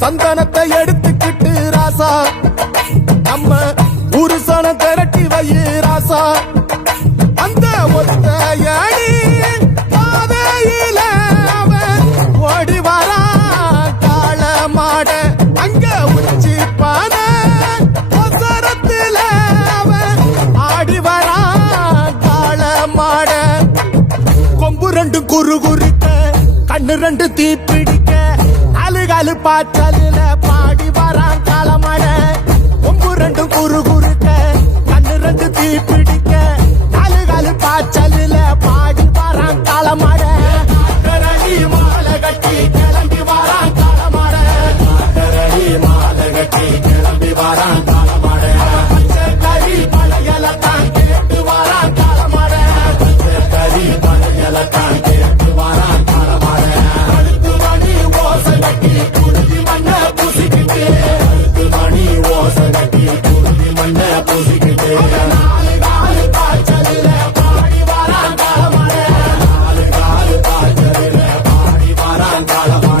சந்தனத்தை எடுத்துக்கிட்டு ராசா நம்ம ஒரு சனம் திரட்டி வை ராசா அந்த ஒத்தையடி பாதையில அவன் ஓடி வரா காள மாட அங்க உச்சி பான ஒசரத்துல அவன் ஆடி வரா காள மாட கொம்பு ரெண்டு குறு குறுக்க கண்ணு ரெண்டு தீ பிடிக்க அழுகாலு பாச்சலில பாடி வரான் காலமட கொம்பு ரெண்டு குறு குறுக்க கண்ணு ரெண்டு தீ பிடிக்க அழுகாலு பாச்சலில பாடி வரான் காலமட மாலை கட்டி கிளம்பி வரான் காலமட மாலை கட்டி கிளம்பி வரான் காலமட கறி பழையல தான் கேட்டு வரான் காலமட கறி பழையல தான் கேட்டு வரான் காலமட அடுத்து மணி ஓசை கட்டி குருதி மண்ண பூசிக்கிட்டு அடுத்து மணி ஓசை கட்டி குருதி மண்ண பூசிக்கிட்டு நாலு காலு பாய்ச்சலில பாடி வரான் காலமட நாலு காலு பாய்ச்சலில பாடி வரான் காலமட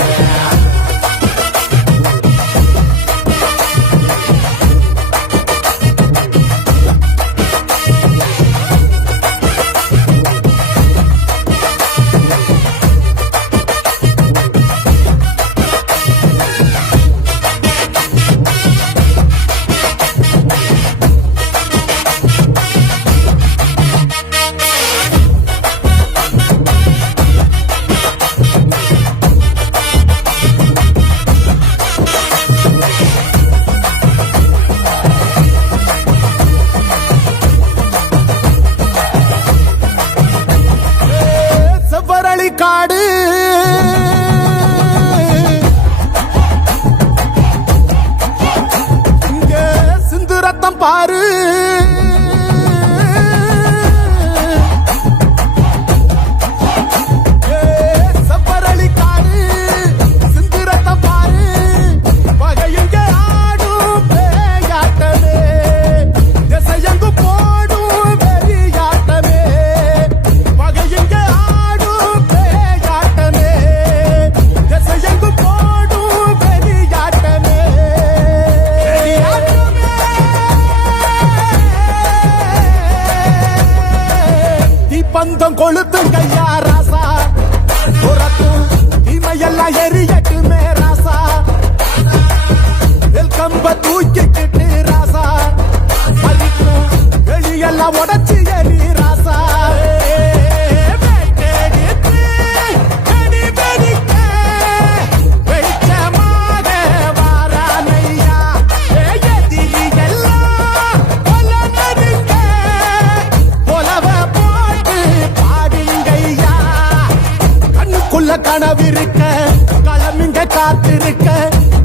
செவ்வரளி காடு இங்க சிந்து ரத்தம் பாரு செவ்வரளி காடு சிந்து ரத்தம் பாரு வகையுங்க ஆடும் பேயாட்டமே திசையங்கு போடும் வெறியாட்டமே வகையுங்க ஆடும் பேயாட்டமே திசையங்கு போடும் வெறியாட்டமே தீப்பந்தம் கொளுத்து கையா ராசா புறத்தும் தீமையெல்லாம் எரியட்டுமே ராசா கம்ப தூக்கிக்கிட்டு ராசா அடிக்கும் வெளியெல்லாம் உடச்சி எரி ராசா வெளிச்சமாக வாரானையா எதிரி எல்லாம் கொல நடுங்க கொலவ போட்டு பாடுங்கய்யா கண்ணுக்குள்ள கனவிருக்க களமிங்க காத்திருக்க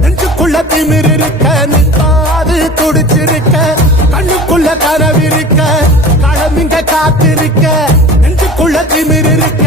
நெஞ்சுக்குள்ள திமிர் இருக்க நிற்காது துடிச்சிருக்க கண்ணுக்குள்ள கனவிருக்க களமிங்க காத்திருக்க நெஞ்சுக்குள்ள திமிர் இருக்க